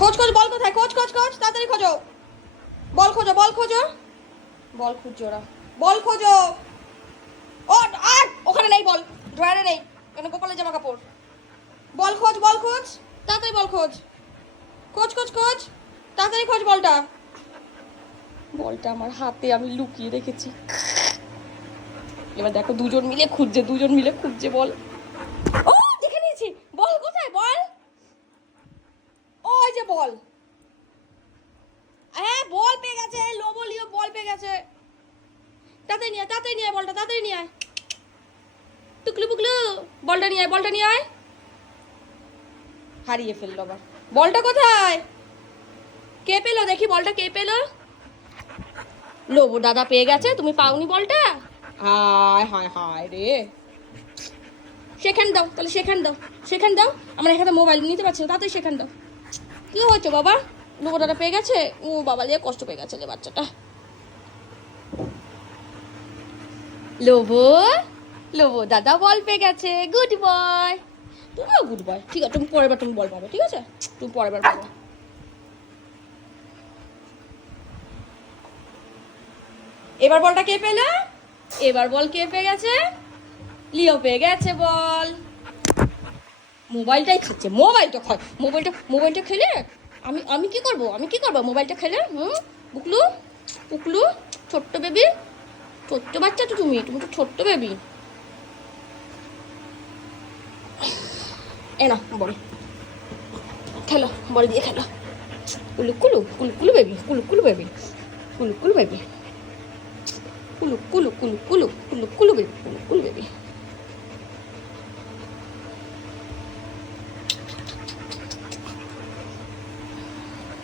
খোঁজ খোঁজ, বল কোথায়? খোঁজ খোঁজ খোঁজ, তাড়াতাড়ি খোঁজো। বল খোঁজো, বল খোঁজো, বল খুঁজছো ওরা, বল খোঁজো। ও আর ওখানে নেই বল, ড্রয়ারে নেই, কেন গোপালের জামা কাপড়। বল খোঁজ, বল খোঁজ, তাড়াতাড়ি বল খোঁজ, খোঁজ খোঁজ খোঁজ, তাড়াতাড়ি খোঁজ বলটা। বলটা আমার হাতে আমি লুকিয়ে রেখেছি। এবার দেখো দুজন মিলে খুঁজছে, দুজন মিলে খুঁজছে বল। ও দেখে নিয়েছি, বল কোথায়? বল, ওই যে বল। হ্যাঁ বল পেয়ে গেছে, লোবলিও বল পেয়ে গেছে। তাড়াতাড়ি নিয়ে আয়, তাড়াতাড়ি নিয়ে আয় বলটা, তাড়াতাড়ি নিয়ে আয়। টুকলু পুকলু, বলটা নিয়ে আয়, বলটা নিয়ে আয়। হারিয়ে ফেললো আবার। বলটা কোথায়? কে পেলো দেখি বলটা, কে পেলো? লোবো দাদা পেয়ে গেছে, তুমি পাওনি বলটা? হায় হায় হায় রে। সেখান দাও তাহলে, সেখান দাও, সেখান দাও। আমার এখানে মোবাইল নিতে পারছি না, তাড়াতাড়ি সেখান দাও। কি হয়েছে বাবা? লোবো দাদা পেয়ে গেছে? ও বাবা লে, কষ্ট পেয়ে গেছে রে বাচ্চাটা। লোবো, লোবো দাদা বল পেয়ে গেছে, গুড বয়। তুমিও গুড বয়, ঠিক আছে, তুমি পরের বার তুমি বল পাবে, ঠিক আছে, তুমি পরের বার পাবে। এবার বলটা কে পেলো? এবার বল কে পেয়ে গেছে? লিও পেয়ে গেছে বল। মোবাইলটাই খাচ্ছে, মোবাইলটা খায়, মোবাইলটা খেলে আমি আমি কি করব, আমি কি করবো মোবাইলটা খেলে? বুকলু, পুকলু, ছোট্ট বেবি, ছোট্ট বাচ্চা তো, তুমি তুমি তো ছোট্ট বেবি। এ না বল, খেলো, বল দিয়ে খেলো। কুলু কুলু কুলু কুলু বেবি, কুলু কুলু বেবি, কুলু কুলু বেবি, কুলু কুলু কুলু কুলু কুলু কুলু বেবি, কুলু কুলু বেবি।